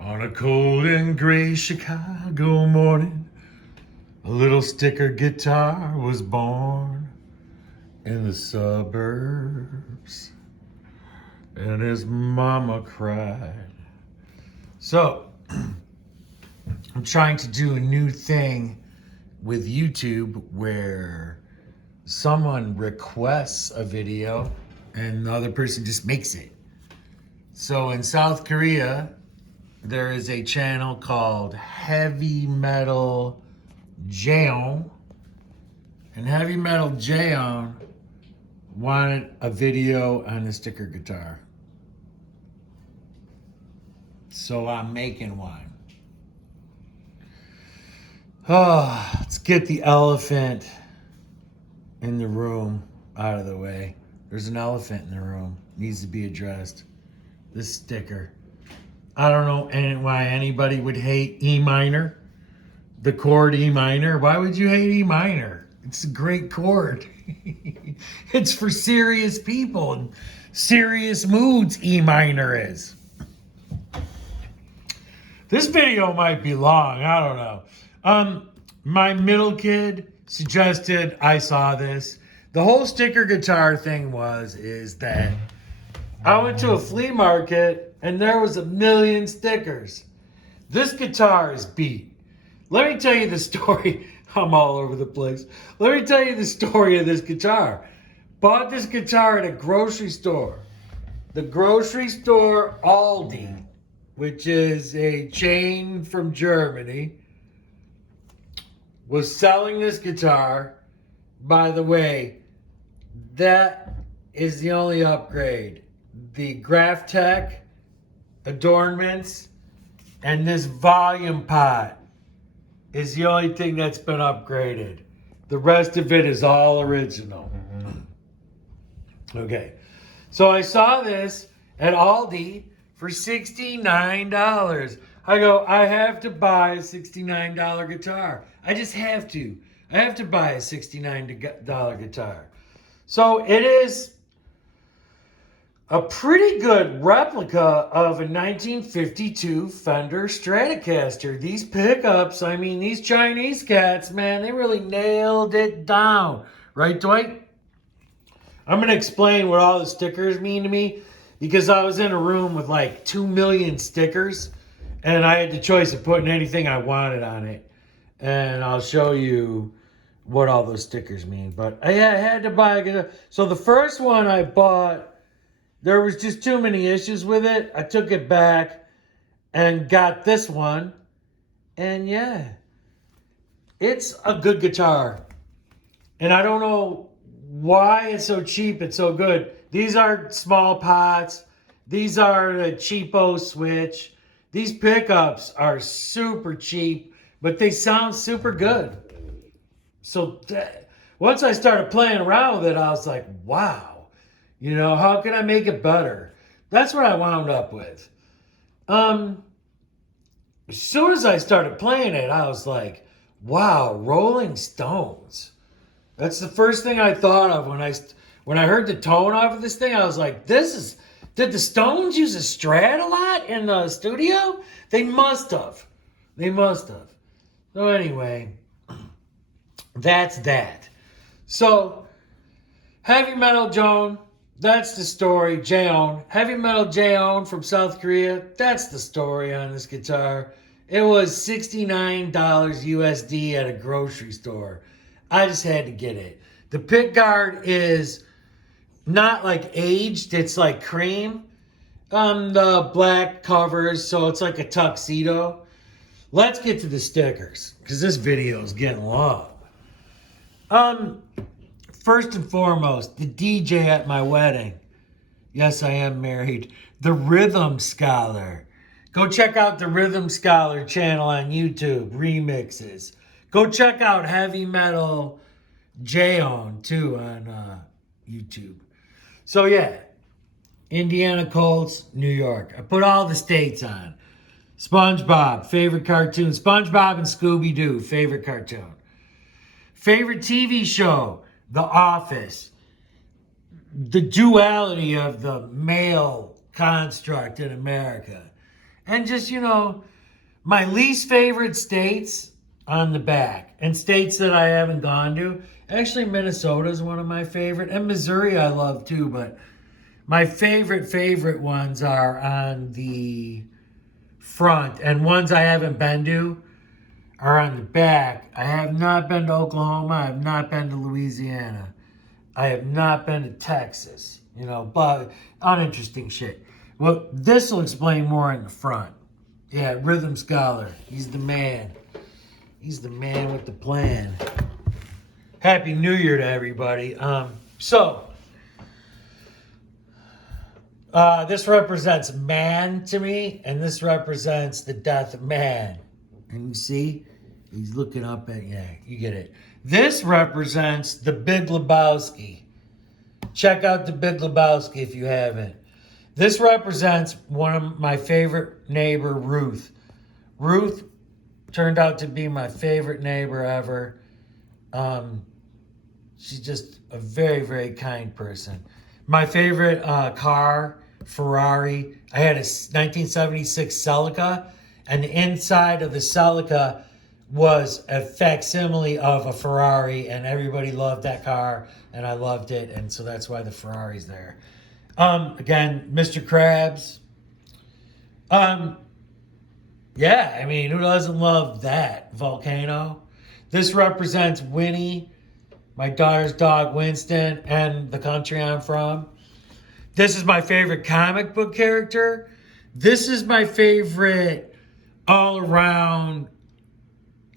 On a cold and gray Chicago morning, a little sticker guitar was born in the suburbs, and his mama cried. So, I'm trying to do a new thing with YouTube where someone requests a video and the other person just makes it. So in South Korea, there is a channel called Heavy Metal Jaeon. And Heavy Metal Jaeon wanted a video on the sticker guitar. So I'm making one. Oh, let's get the elephant in the room out of the way. There's an elephant in the room. Needs to be addressed. This sticker. I don't know why anybody would hate E minor. The chord E minor. Why would you hate E minor? It's a great chord. It's for serious people and serious moods, E minor is. This video might be long. I don't know. My middle kid suggested I saw this. The whole sticker guitar thing is that I went to a flea market and there was 1 million stickers. This guitar is beat. Let me tell you the story. I'm all over the place. Let me tell you the story of this guitar. Bought this guitar at a grocery store. The grocery store Aldi, which is a chain from Germany, was selling this guitar. By the way, that is the only upgrade. The Graphtec adornments and this volume pot is the only thing that's been upgraded. The rest of it is all original. Okay, so I saw this at Aldi for $69. I go, I have to buy a $69 guitar. I just have to. I have to buy a $69 guitar. So it is a pretty good replica of a 1952 Fender Stratocaster. These pickups, I mean, these Chinese cats, man, they really nailed it down. Right, Dwight? I'm going to explain what all the stickers mean to me because I was in a room with like 2 million stickers and I had the choice of putting anything I wanted on it. And I'll show you what all those stickers mean. But I had to buy a guitar. So the first one I bought, there was just too many issues with it. I took it back and got this one. And yeah, it's a good guitar. And I don't know why it's so cheap. It's so good. These are small pots. These are the cheapo switch. These pickups are super cheap, but they sound super good. So once I started playing around with it, I was like, wow, you know, how can I make it better? That's what I wound up with. As soon as I started playing it, I was like, wow, Rolling Stones. That's the first thing I thought of when I heard the tone off of this thing. I was like, did the Stones use a Strat a lot in the studio? They must have. So anyway, that's that. So, Heavy Metal Jaeon, that's the story. Jaeon, Heavy Metal Jaeon from South Korea, that's the story on this guitar. It was $69 USD at a grocery store. I just had to get it. The pick guard is not like aged, it's like cream on the black covers, so it's like a tuxedo. Let's get to the stickers, because this video is getting long. First and foremost, the DJ at my wedding. Yes, I am married. The Rhythm Scholar. Go check out the Rhythm Scholar channel on YouTube, remixes. Go check out Heavy Metal Jaeon too on YouTube. So yeah, Indiana Colts, New York. I put all the states on. SpongeBob, favorite cartoon. SpongeBob and Scooby-Doo, favorite cartoon. Favorite TV show, The Office. The duality of the male construct in America. And just, my least favorite states on the back. And states that I haven't gone to. Actually, Minnesota is one of my favorite. And Missouri I love too. But my favorite ones are on the front. And ones I haven't been to are on the back. I have not been to Oklahoma. I have not been to Louisiana. I have not been to Texas. But uninteresting shit. Well, this will explain more in the front. Yeah, Rhythm Scholar. He's the man. He's the man with the plan. Happy New Year to everybody. This represents man to me, and this represents the death of man. And you see, he's looking up at, you get it. This represents the Big Lebowski. Check out the Big Lebowski if you haven't. This represents one of my favorite neighbor, Ruth. Ruth turned out to be my favorite neighbor ever. She's just a very, very kind person. My favorite car, Ferrari. I had a 1976 Celica, and the inside of the Celica was a facsimile of a Ferrari, and everybody loved that car, and I loved it, and so that's why the Ferrari's there. Again, Mr. Krabs. Yeah, I mean, who doesn't love that? Volcano. This represents Winnie, my daughter's dog Winston, and the country I'm from. This is my favorite comic book character. This is my favorite all-around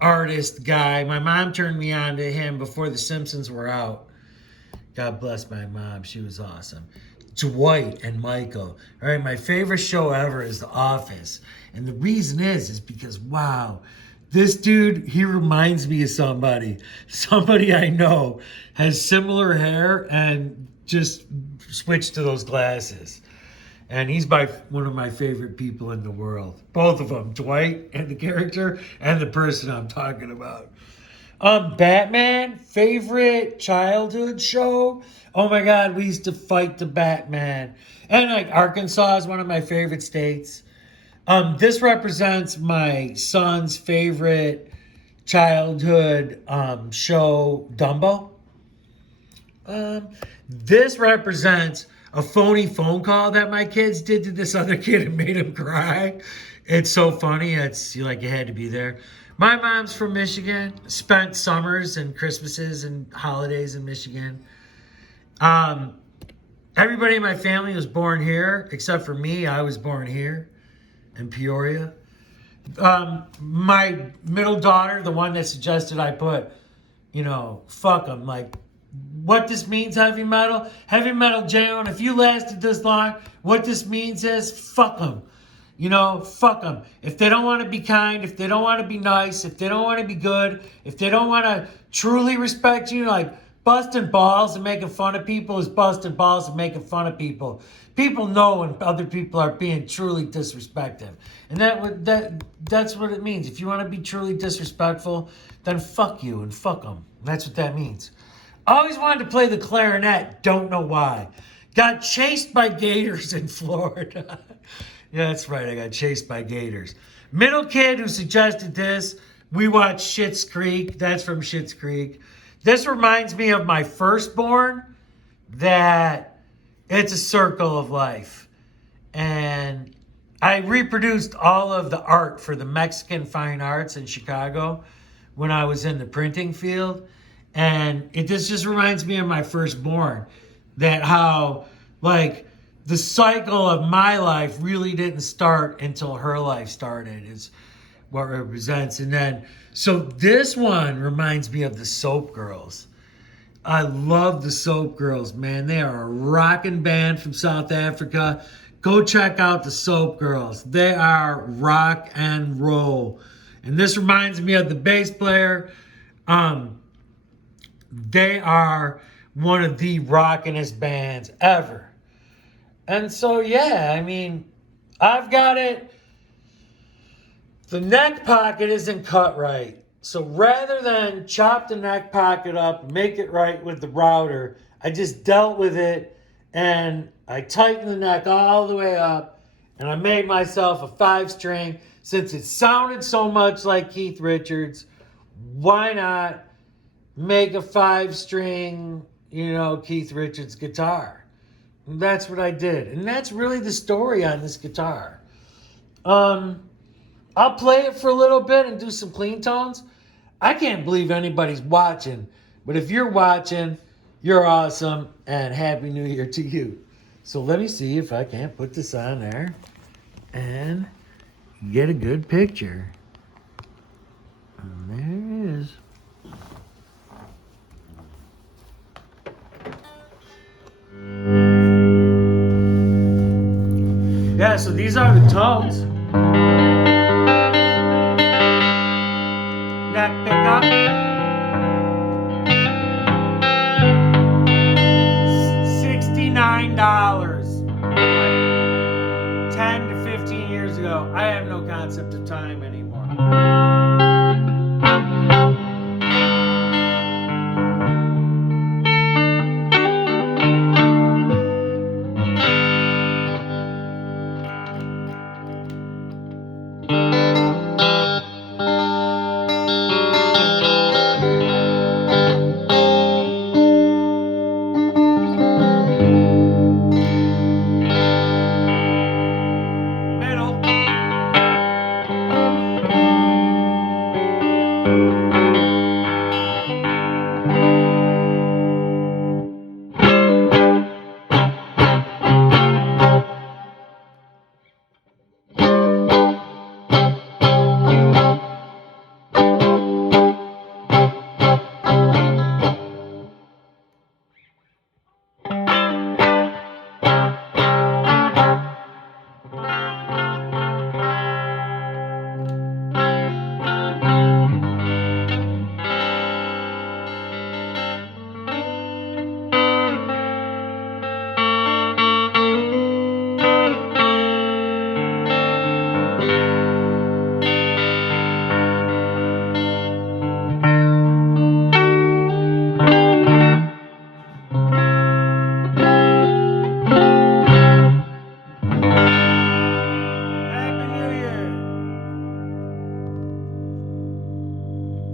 artist guy. My mom turned me on to him before The Simpsons were out. God bless my mom. She was awesome. Dwight and Michael. All right, my favorite show ever is The Office. And the reason is because, wow, this dude, he reminds me of somebody. Somebody I know has similar hair and just switched to those glasses. And he's one of my favorite people in the world. Both of them, Dwight and the character and the person I'm talking about. Batman, favorite childhood show? Oh my God, we used to fight the Batman. And Arkansas is one of my favorite states. This represents my son's favorite childhood show, Dumbo. This represents a phony phone call that my kids did to this other kid and made him cry. It's so funny. It's you had to be there. My mom's from Michigan. Spent summers and Christmases and holidays in Michigan. Everybody in my family was born here, except for me. I was born here in Peoria. My middle daughter, the one that suggested I put, fuck them. What this means, heavy metal, J-On, if you lasted this long, what this means is fuck them. Fuck them. If they don't want to be kind, if they don't want to be nice, if they don't want to be good, if they don't want to truly respect you, busting balls and making fun of people is busting balls and making fun of people. People know when other people are being truly disrespectful. And that's what it means. If you want to be truly disrespectful, then fuck you and fuck them. That's what that means. Always wanted to play the clarinet. Don't know why. Got chased by gators in Florida. Yeah, that's right. I got chased by gators. Middle kid who suggested this. We watched Schitt's Creek. That's from Schitt's Creek. This reminds me of my firstborn, that it's a circle of life. And I reproduced all of the art for the Mexican Fine Arts in Chicago when I was in the printing field. And this just reminds me of my firstborn, that how, the cycle of my life really didn't start until her life started, is what it represents. And then, so this one reminds me of the Soap Girls. I love the Soap Girls, man. They are a rockin' band from South Africa. Go check out the Soap Girls. They are rock and roll. And this reminds me of the bass player. They are one of the rockinest bands ever. And so, yeah, I mean, I've got it. The neck pocket isn't cut right. So rather than chop the neck pocket up, make it right with the router, I just dealt with it and I tightened the neck all the way up And I made myself a 5-string. Since it sounded so much like Keith Richards, why not make a 5-string, Keith Richards guitar? And that's what I did. And that's really the story on this guitar. I'll play it for a little bit and do some clean tones. I can't believe anybody's watching. But if you're watching, you're awesome. And Happy New Year to you. So let me see if I can't put this on there and get a good picture. And there it is. Yeah, so these are the tones. Neck pickup. $69. 10 to 15 years ago. I have no concept of time anymore.